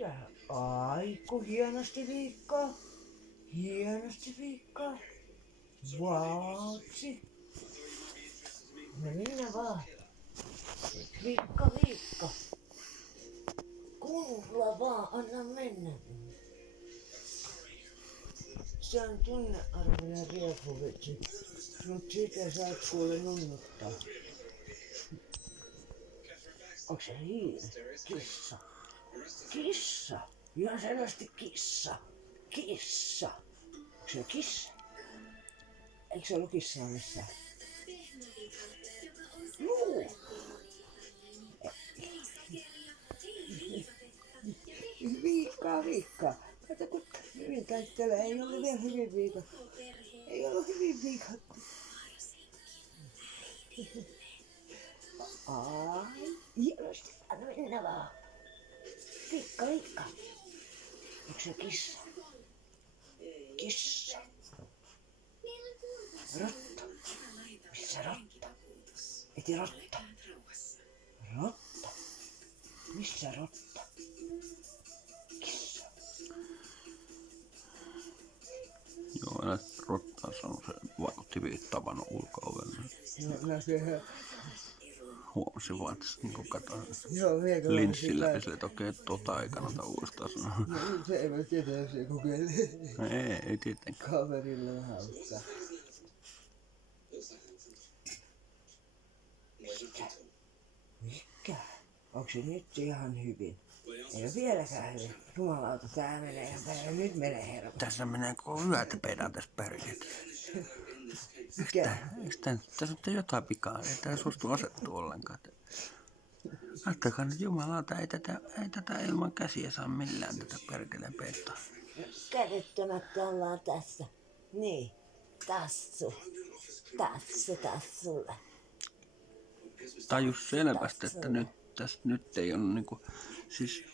Mikä? Aiku, hienosti Viikka. Hienosti Viikka. Vautsi. No minä vaan. Viikka. Kuulla vaan, anna mennä. Se on tunnearvoinen riepuvitsi. Mut sitä saat kuule nunnuttaa. Onks se kissa? Kissa? Ihan selvästi kissa. Kissa. Onks se kissa? Eikö se ollut kissaa missään? Juu. Viikka. Kato kun hyvin taittelee. Ei ollut vielä hyvin viikattu. Ei ollut hyvin viikattu. Ai, hienosti. Anna mennä vaan. Viikka. Onko se kissa? Kissa. Rotta. Missä rotta? Eti rotta. Rotta. Missä rotta? Kissa. Joo, näitä rottaa sanoi, se vaikutti viittaavan ulko-ovelle. No sehän. Huomasin vaan, että niin katsoin Linssillä, niin sille, että okei, ei kannata uudestaan sanoa. No, se ei voi tietää, jos ei kokeile. Ei tietenkään. Kaverilla on hauskaa. Mikä? Onko se nyt ihan hyvin? Ei ole vieläkään hyvin. Jumalauta, tää menee ja tää nyt menee herra. Tässä menee koko yötä periaatteessa perkeet. Mikä? Tässä on jotain vikaa, ei tää suostu asettua ollenkaan. Ajattelkaa nyt jumalauta, ei tätä ilman käsiä saa millään tätä perkeleen peittoa. Kädettömät ollaan tässä. Niin. Tassulle. Tajus selvästi, että nyt ei ole niinku, siis